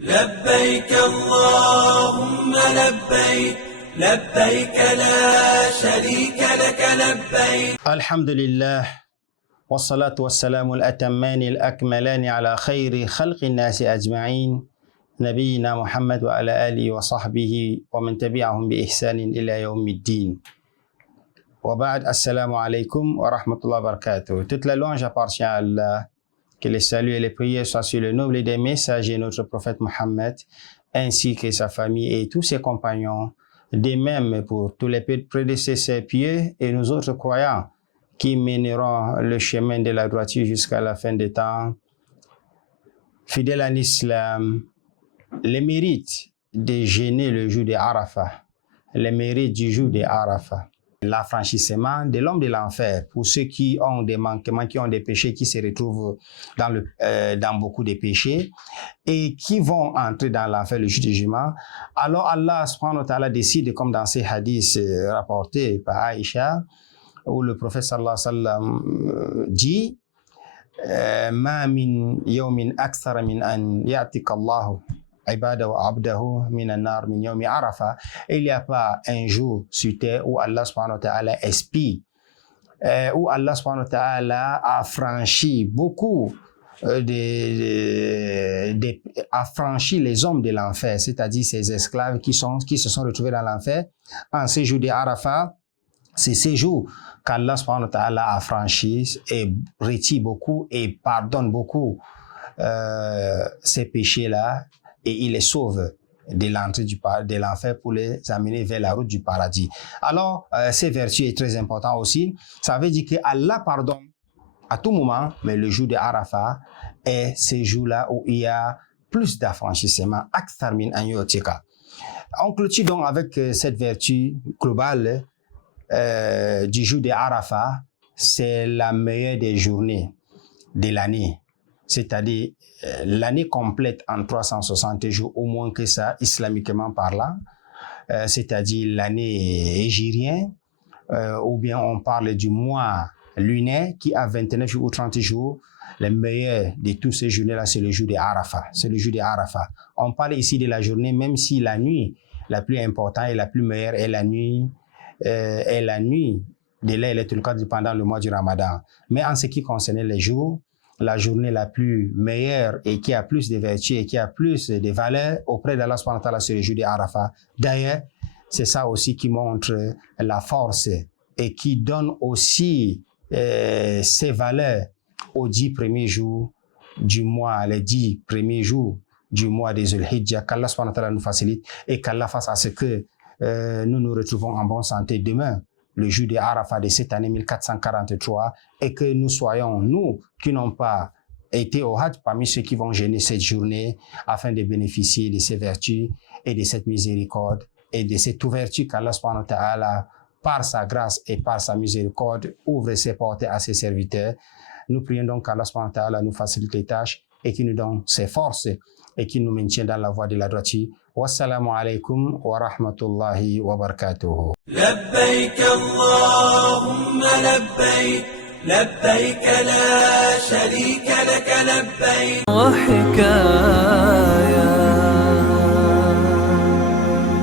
لبيك اللهم لبيك لبيك لا شريك لك لبيك. الحمد لله والصلاة والسلام الأتمان الأكملان على خير خلق الناس أجمعين نبينا محمد وعلى آله وصحبه ومن تبعهم بإحسان إلى يوم الدين. وبعد السلام عليكم ورحمة الله وبركاته. Toute la louange appartient à Allah. Que les saluts et les prières soient sur le noble des messagers, notre prophète Mohammed, ainsi que sa famille et tous ses compagnons, de même pour tous les prédécesseurs pieux et nous autres croyants qui mèneront le chemin de la droiture jusqu'à la fin des temps. Fidèles à l'islam, les mérites de jeûner le jour de Arafat, les mérites du jour de Arafat, l'affranchissement de l'homme de l'enfer pour ceux qui ont des manquements, qui ont des péchés, qui se retrouvent dans beaucoup de péchés et qui vont entrer dans l'enfer le jour du jugement. Alors Allah subhanahu wa ta'ala décide, comme dans ces hadiths rapportés par Aïcha, où le prophète sallallahu alayhi wa sallam dit Ma min yawmin akthara min an ya'tika Allahu ibada wa abdahu min an-nar min yawmi Arafa. Il n'y a pas un jour sur terre où Allah subhanahu wa ta'ala expie, où Allah subhanahu wa ta'ala a franchi beaucoup a franchi les hommes de l'enfer, c'est-à-dire ces esclaves qui se sont retrouvés dans l'enfer en ces jours de Arafat. C'est ces jours qu'Allah subhanahu wa ta'ala a franchi et retire beaucoup et pardonne beaucoup ces péchés-là, et il les sauve de l'entrée de l'enfer pour les amener vers la route du paradis. Alors, ces vertus est très important aussi. Ça veut dire que Allah pardonne à tout moment, mais le jour de Arafat est ce jour-là où il y a plus d'affranchissement. Akthar min an yu'tika. On clôture donc avec cette vertu globale du jour de Arafat. C'est la meilleure des journées de l'année. C'est-à-dire l'année complète en 360 jours, au moins que ça, islamiquement parlant, c'est-à-dire l'année hégirienne, ou bien on parle du mois lunaire qui a 29 jours ou 30 jours. Le meilleur de tous ces journées-là, c'est le jour de Arafat. C'est le jour de Arafat. On parle ici de la journée, même si la nuit la plus importante et la plus meilleure est la nuit de Laylatul Qadr pendant le mois du Ramadan. Mais en ce qui concerne les jours, la journée la plus meilleure et qui a plus de vertus et qui a plus de valeur auprès d'Allah subhanahu wa ta'ala, c'est le jour de Arafat. D'ailleurs, c'est ça aussi qui montre la force et qui donne aussi ses valeurs aux 10 premiers jours du mois, les 10 premiers jours du mois des Zulhijjah, qu'Allah subhanahu wa ta'ala nous facilite et qu'Allah fasse à ce que nous nous retrouvons en bonne santé demain, le jour de Arafat de cette année 1443, et que nous soyons, nous qui n'ont pas été au Hajj, parmi ceux qui vont jeûner cette journée afin de bénéficier de ces vertus et de cette miséricorde et de cette ouverture qu'Allah subhanahu wa ta'ala, par sa grâce et par sa miséricorde, ouvre ses portes à ses serviteurs. Nous prions donc qu'Allah subhanahu wa ta'ala nous facilite les tâches et qui nous donne ses forces et qui nous maintient dans la voie de la droiture. Wassalamu alaikum wa rahmatullahi wa barakatuhu. لبيك اللهم لبيك لبيك لا شريك لك لبيك. وحكاية